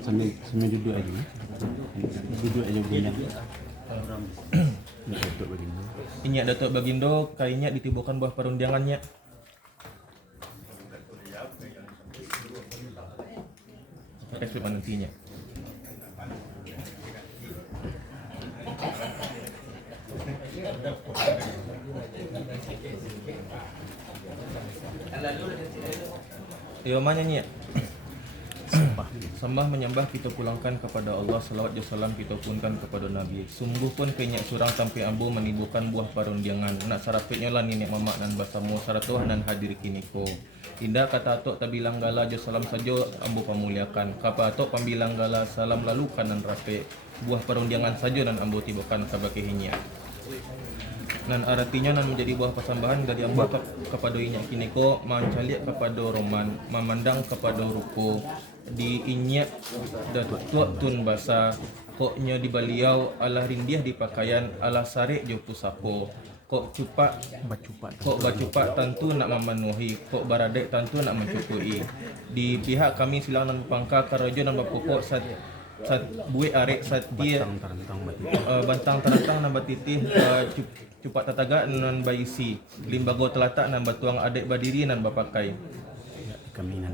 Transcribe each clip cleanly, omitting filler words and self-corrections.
Sambil duduk aja. Duduk aja begini. Datuk Bagindo. Inyak Datuk Bagindo kayaknya ditibukan buah perundangannya. Pakai slip nantinya. Mana nya? Sembah menyembah kita pulangkan kepada Allah, salawat dan salam kita punkan kepada Nabi. Sungguh pun kenyak surang sampai ambu menibukan buah parundiangan. Nak sarapitnya lah nenek mamak dan basamu saratuh dan hadir kiniko. Indah kata atok tabilang gala jo salam sajo ambu pamuliakan. Kapa atok pambilang gala salam lalu kanan rape. Buah parundiangan sajo dan ambu tibukan kabakehinya. Nan artinya nan menjadi buah persambahan dari ambu kepada inyak kiniko mancaliak kepada roman memandang kepada ruko di inyak datuk tun basa koknya di baliau ala rindiah di pakaian ala sarek jo pusapo kok bacupak tentu nak memenuhi kok baradek tentu nak mencukui di pihak kami silang nan pangka karajo nan bapokok saat buih arek saat dia bantang terentang nan batitih cupak tataga nan baisi limbago telatak nan batuang adek badiri nan bapakai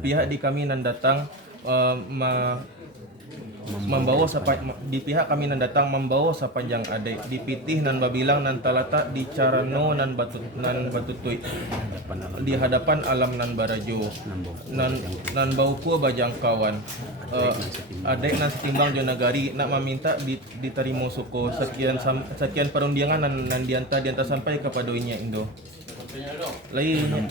pihak di kami nan datang membawa di pihak kami nan datang membawa sepanjang adek dipitih nan babilang nan talatak di carano nan batutui di hadapan alam nan barajo nan bauku bajang kawan adek nan setimbang jo nagari nak meminta diterima suku sekian perundangan nan dianta sampai kepada inya Indo lainnya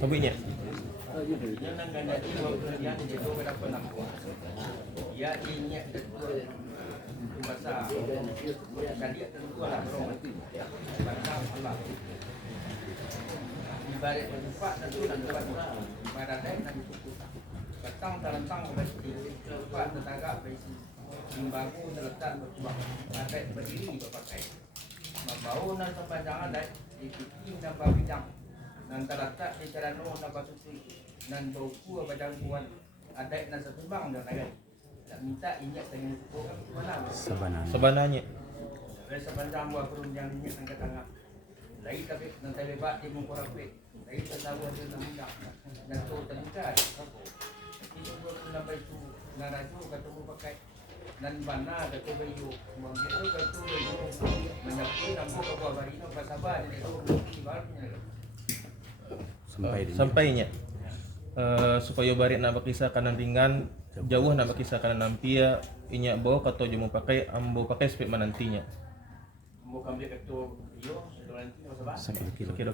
sabuknya ya inyak betul bahasa dan dia tentu lah bahasa Allah ibarat tempat tentu dan tempat ibarat dan batang terentang besi tempat tetangga besi limbaku terletak bertuah adek berdiri berpakai membau dan sepanjang adek di piting dan babidang dan terletak di carano dan batutui dan bauku bajang kuat adek dan setimbang dan adek tak minta inyak dengan suku sebenarnya dari sepanjang buah perunjang inyak angkat tangan lagi tapi nanti lebat di mengkorapi lagi tertawa dia nak muda dan tu terlihat itu buat sampai tu naraju ketemu pakai dan mana kata bayu begitu kata bayu menyapu nampu ke buah barino pasaba jadi tu ibaratnya sampainya supaya barik nak berkisah kanan ringan jauh nak berkisah kanan nampia inyak bawa kata jemu pakai ambo pakai spek manantinya ambo kambil kata yo nanti pasaba kira-kira